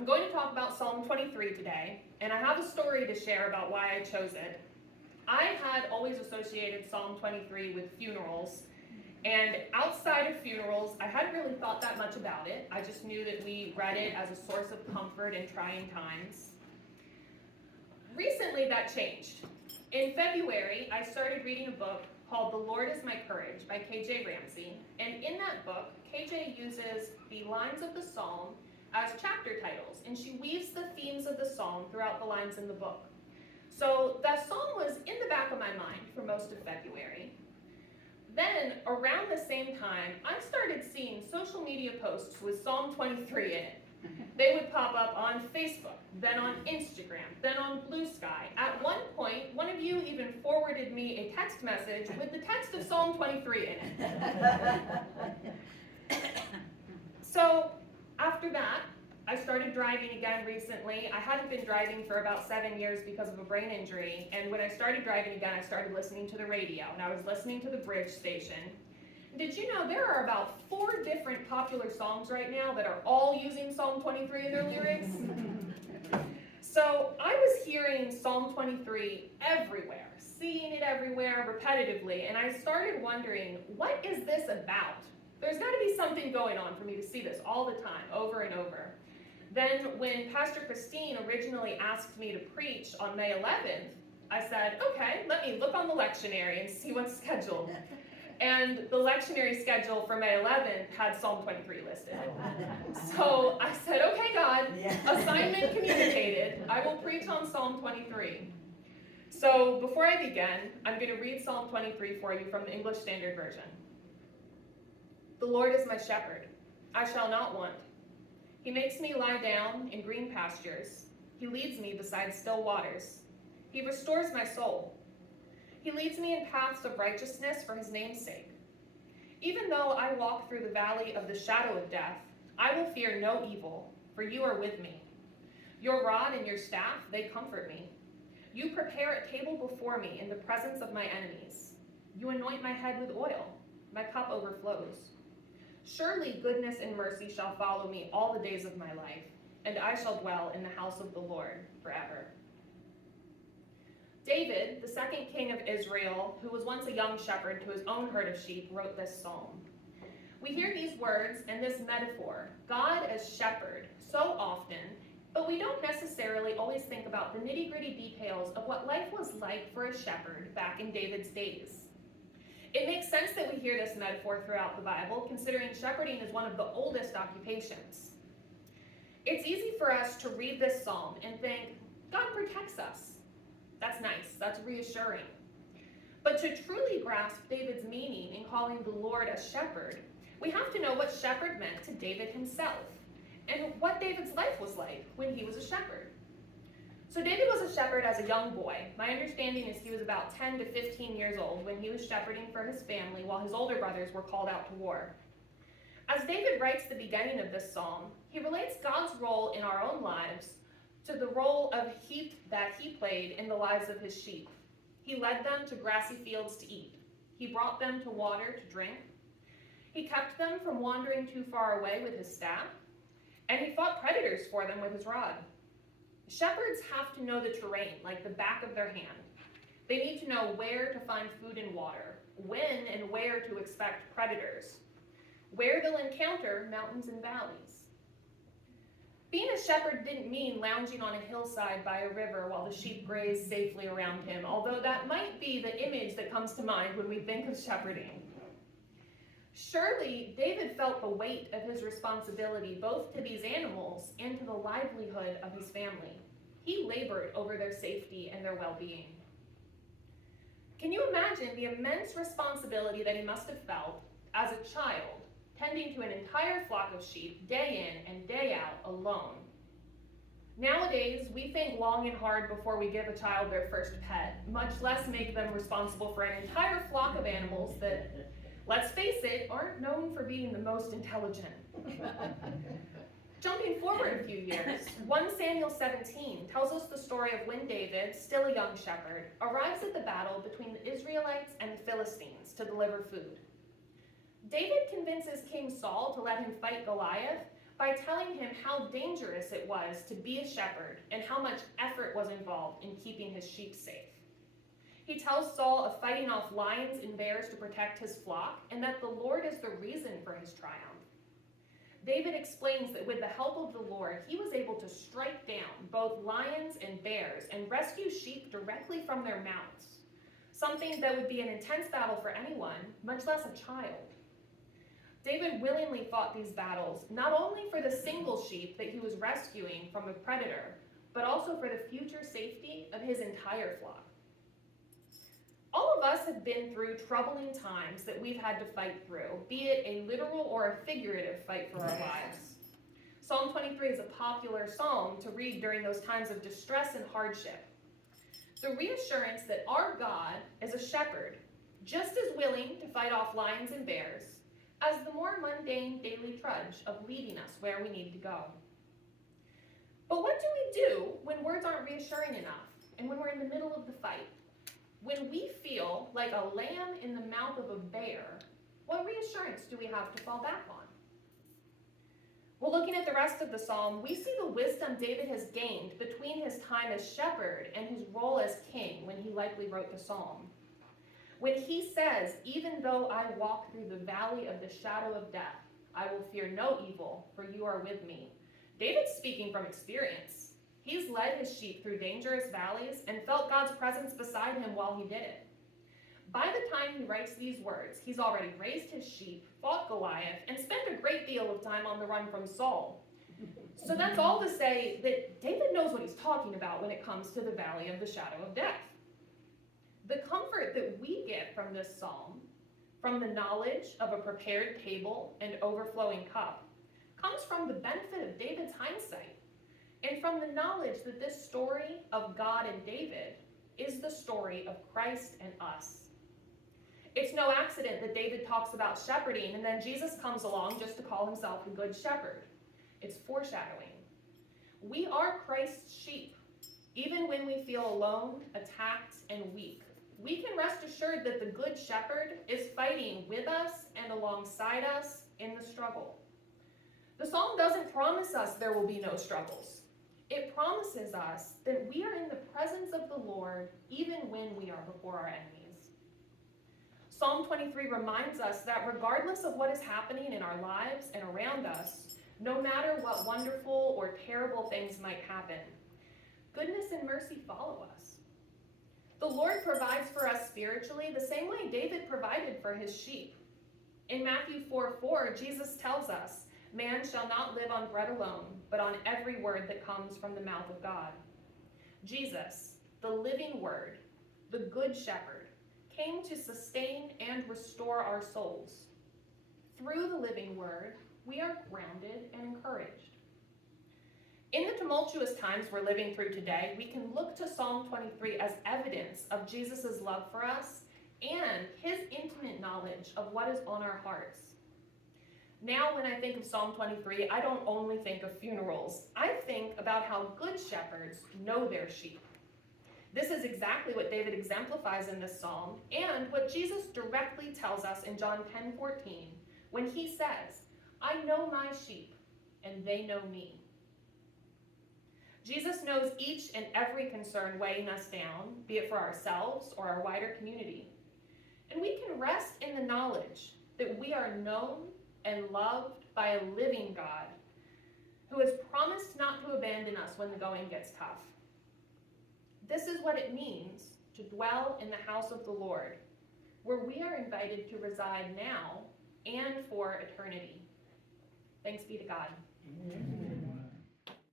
I'm going to talk about Psalm 23 today, and I have a story to share about why I chose it. I had always associated Psalm 23 with funerals, and outside of funerals, I hadn't really thought that much about it. I just knew that we read it as a source of comfort in trying times. Recently, that changed. In February, I started reading a book called The Lord is My Courage by K.J. Ramsey, and in that book, K.J. uses the lines of the psalm as chapter titles, and she weaves the themes of the psalm throughout the lines in the book. So that psalm was in the back of my mind for most of February. Then, around the same time, I started seeing social media posts with Psalm 23 in it. They would pop up on Facebook, then on Instagram, then on Blue Sky. At one point, one of you even forwarded me a text message with the text of Psalm 23 in it. So, after that, I started driving again recently. I hadn't been driving for about 7 years because of a brain injury, and when I started driving again, I started listening to the radio, and I was listening to the Bridge station. Did you know there are about 4 different popular songs right now that are all using Psalm 23 in their lyrics? So I was hearing Psalm 23 everywhere, seeing it everywhere repetitively, and I started wondering, what is this about? There's got to be something going on for me to see this all the time, over and over. Then when Pastor Christine originally asked me to preach on May 11th, I said, okay, let me look on the lectionary and see what's scheduled. And the lectionary schedule for May 11th had Psalm 23 listed. So I said, okay, God, assignment communicated. I will preach on Psalm 23. So before I begin, I'm going to read Psalm 23 for you from the English Standard Version. The Lord is my shepherd. I shall not want. He makes me lie down in green pastures. He leads me beside still waters. He restores my soul. He leads me in paths of righteousness for his name's sake. Even though I walk through the valley of the shadow of death, I will fear no evil, for you are with me. Your rod and your staff, they comfort me. You prepare a table before me in the presence of my enemies. You anoint my head with oil. My cup overflows. Surely goodness and mercy shall follow me all the days of my life, and I shall dwell in the house of the Lord forever. David, the second king of Israel, who was once a young shepherd to his own herd of sheep, wrote this psalm. We hear these words and this metaphor, God as shepherd, so often, but we don't necessarily always think about the nitty-gritty details of what life was like for a shepherd back in David's days. It makes sense that we hear this metaphor throughout the Bible, considering shepherding is one of the oldest occupations. It's easy for us to read this psalm and think, God protects us. That's nice, that's reassuring. But to truly grasp David's meaning in calling the Lord a shepherd, we have to know what shepherd meant to David himself, and what David's life was like when he was a shepherd. So David was a shepherd as a young boy. My understanding is he was about 10 to 15 years old when he was shepherding for his family while his older brothers were called out to war. As David writes the beginning of this psalm, he relates God's role in our own lives to the role that he played in the lives of his sheep. He led them to grassy fields to eat. He brought them to water to drink. He kept them from wandering too far away with his staff, and he fought predators for them with his rod. Shepherds have to know the terrain like the back of their hand. They need to know where to find food and water, when and where to expect predators, where they'll encounter mountains and valleys. Being a shepherd didn't mean lounging on a hillside by a river while the sheep graze safely around him, although that might be the image that comes to mind when we think of shepherding. Surely, David felt the weight of his responsibility both to these animals and to the livelihood of his family. He labored over their safety and their well-being. Can you imagine the immense responsibility that he must have felt as a child, tending to an entire flock of sheep day in and day out alone? Nowadays, we think long and hard before we give a child their first pet, much less make them responsible for an entire flock of animals that, let's face it, aren't known for being the most intelligent. Jumping forward a few years, 1 Samuel 17 tells us the story of when David, still a young shepherd, arrives at the battle between the Israelites and the Philistines to deliver food. David convinces King Saul to let him fight Goliath by telling him how dangerous it was to be a shepherd and how much effort was involved in keeping his sheep safe. He tells Saul of fighting off lions and bears to protect his flock, and that the Lord is the reason for his triumph. David explains that with the help of the Lord, he was able to strike down both lions and bears and rescue sheep directly from their mouths, something that would be an intense battle for anyone, much less a child. David willingly fought these battles, not only for the single sheep that he was rescuing from a predator, but also for the future safety of his entire flock. All of us have been through troubling times that we've had to fight through, be it a literal or a figurative fight for our lives. Psalm 23 is a popular psalm to read during those times of distress and hardship. The reassurance that our God is a shepherd, just as willing to fight off lions and bears, as the more mundane daily trudge of leading us where we need to go. But what do we do when words aren't reassuring enough, and when we're in the middle of the fight? When we feel like a lamb in the mouth of a bear, what reassurance do we have to fall back on? Well, looking at the rest of the psalm, we see the wisdom David has gained between his time as shepherd and his role as king when he likely wrote the psalm. When he says, "Even though I walk through the valley of the shadow of death, I will fear no evil, for you are with me," David's speaking from experience. He's led his sheep through dangerous valleys and felt God's presence beside him while he did it. By the time he writes these words, he's already raised his sheep, fought Goliath, and spent a great deal of time on the run from Saul. So that's all to say that David knows what he's talking about when it comes to the valley of the shadow of death. The comfort that we get from this psalm, from the knowledge of a prepared table and overflowing cup, comes from the benefit of David's hindsight, and from the knowledge that this story of God and David is the story of Christ and us. It's no accident that David talks about shepherding and then Jesus comes along just to call himself the Good Shepherd. It's foreshadowing. We are Christ's sheep, even when we feel alone, attacked, and weak. We can rest assured that the Good Shepherd is fighting with us and alongside us in the struggle. The psalm doesn't promise us there will be no struggles. It promises us that we are in the presence of the Lord even when we are before our enemies. Psalm 23 reminds us that regardless of what is happening in our lives and around us, no matter what wonderful or terrible things might happen, goodness and mercy follow us. The Lord provides for us spiritually the same way David provided for his sheep. In Matthew 4:4, Jesus tells us, "Man shall not live on bread alone, but on every word that comes from the mouth of God." Jesus, the living word, the Good Shepherd, came to sustain and restore our souls. Through the living word, we are grounded and encouraged. In the tumultuous times we're living through today, we can look to Psalm 23 as evidence of Jesus' love for us and his intimate knowledge of what is on our hearts. Now, when I think of Psalm 23, I don't only think of funerals. I think about how good shepherds know their sheep. This is exactly what David exemplifies in this psalm, and what Jesus directly tells us in John 10:14, when he says, "I know my sheep, and they know me." Jesus knows each and every concern weighing us down, be it for ourselves or our wider community. And we can rest in the knowledge that we are known and loved by a living God who has promised not to abandon us when the going gets tough. This is what it means to dwell in the house of the Lord, where we are invited to reside now and for eternity. Thanks be to God. Amen.